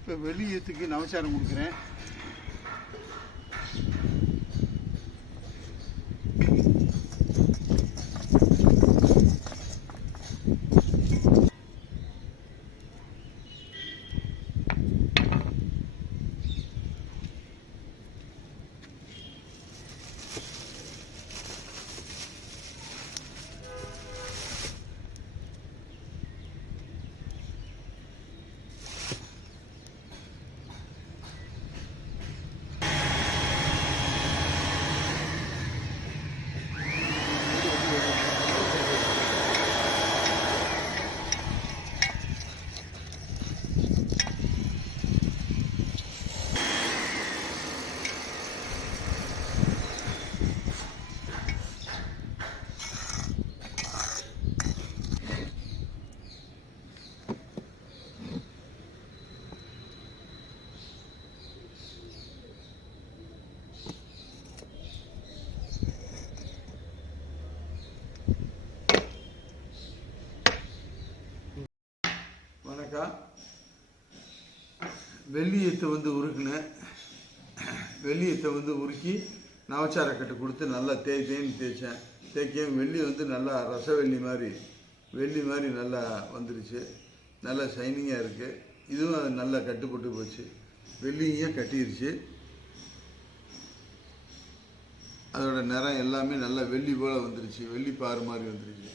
இப்போ வெளியேற்றுக்கு நவச்சாரம் கொடுக்குறேன். வெள்ளியத்தை உருக்குனேன். வெள்ளியத்தை உருக்கி நவச்சாரக்கட்டு கொடுத்து நல்லா தேய்ன்னு தேய்ச்சேன். தேய்க்க வெள்ளி நல்லா ரசவெள்ளி மாதிரி வெள்ளி மாதிரி நல்லா வந்துருச்சு. நல்லா ஷைனிங்காக இருக்குது. இதுவும் நல்லா கட்டுப்பட்டு போச்சு. வெள்ளியும் கட்டிருச்சு. அதோட நிறம் எல்லாமே நல்லா வெள்ளி போல் வந்துருச்சு. வெள்ளி பாரு மாதிரி வந்துருச்சு.